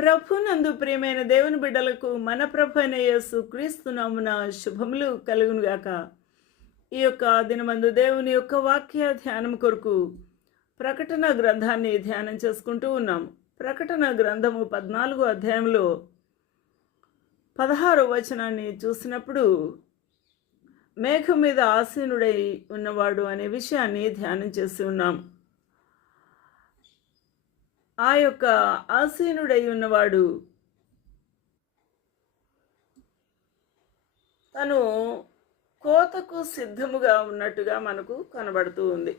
ప్రభునందు ప్రియమైన దేవుని బిడ్డలకు మన ప్రభు అయిన యేసు క్రీస్తు నామున శుభములు కలుగునుగాక. ఈ యొక్క దినమందు దేవుని యొక్క వాక్య ధ్యానం కొరకు ప్రకటన గ్రంథాన్ని ధ్యానం చేసుకుంటూ ఉన్నాము. ప్రకటన గ్రంథము 14వ అధ్యాయంలో 16వ వచనాన్ని చూసినప్పుడు మేఘం మీద ఆసీనుడై ఉన్నవాడు అనే విషయాన్ని ధ్యానం చేసి ఉన్నాం. ఆ యొక్క ఆసీనుడై ఉన్నవాడు తను కోతకు సిద్ధముగా ఉన్నట్టుగా మనకు కనబడుతూ ఉంది.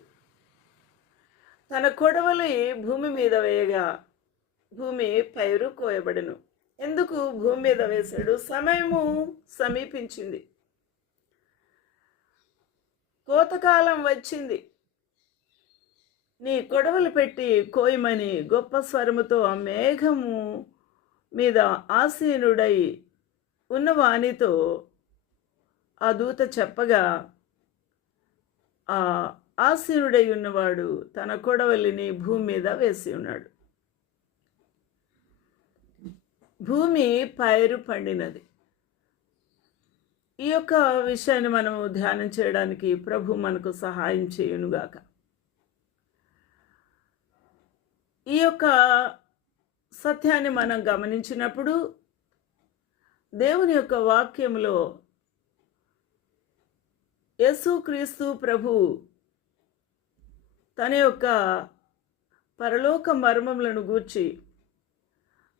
తన కొడవలి భూమి మీద వేయగా భూమి పైరు కోయబడెను. ఎందుకు భూమి మీద వేశాడు? సమయము సమీపించింది, కోతకాలం వచ్చింది. నీ కొడవలు పెట్టి కోయమని గొప్ప స్వరముతో ఆ మేఘము మీద ఆసీనుడై ఉన్నవానితో ఆ దూత చెప్పగా, ఆ ఆసీనుడై ఉన్నవాడు తన కొడవలిని భూమి మీద వేసి ఉన్నాడు. భూమి పైరు పండినది. ఈ యొక్క విషయాన్ని మనం ధ్యానం చేయడానికి ప్రభు మనకు సహాయం చేయునుగాక. ఈ యొక్క సత్యాన్ని మనం గమనించినప్పుడు దేవుని యొక్క వాక్యంలో యేసుక్రీస్తు ప్రభు తన యొక్క పరలోక మర్మములను గూర్చి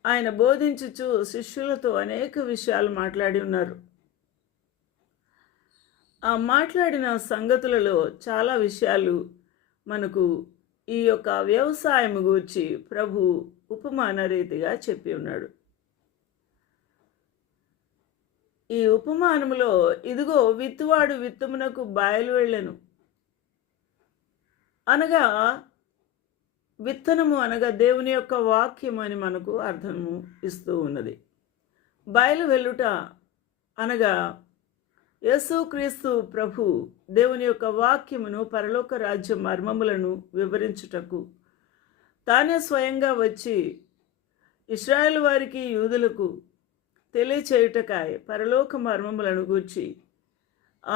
ఆయన బోధించుచు శిష్యులతో అనేక విషయాలు మాట్లాడి ఉన్నారు. ఆ మాట్లాడిన సంగతులలో చాలా విషయాలు మనకు ఈ యొక్క వ్యవసాయం గూర్చి ప్రభు ఉపమాన రీతిగా చెప్పి ఉన్నాడు. ఈ ఉపమానములో ఇదిగో విత్తువాడు విత్తుమునకు బయలు వెళ్ళెను అనగా, విత్తనము అనగా దేవుని యొక్క వాక్యం అని మనకు అర్థము ఇస్తూ ఉన్నది. బయలు వెళ్ళుట అనగా యేసుక్రీస్తు ప్రభు దేవుని యొక్క వాక్యమును, పరలోక రాజ్య మర్మములను వివరించుటకు తానే స్వయంగా వచ్చి ఇశ్రాయేలు వారికి, యూదులకు తెలియచేయుటకాయ పరలోక మర్మములను గూర్చి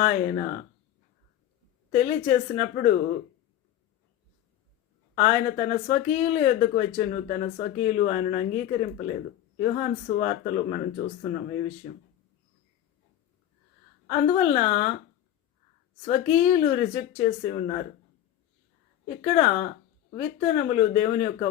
ఆయన తెలియచేసినప్పుడు ఆయన తన స్వకీయుల యొద్దకు వచ్చెను. తన స్వకీయులు ఆయనను అంగీకరింపలేదు. యోహాను సువార్తలో మనం చూస్తున్నాం ఈ విషయం. అందువలన స్వకీయులు రిజెక్ట్ చేసి ఉన్నారు. ఇక్కడ విత్తనములు దేవుని యొక్క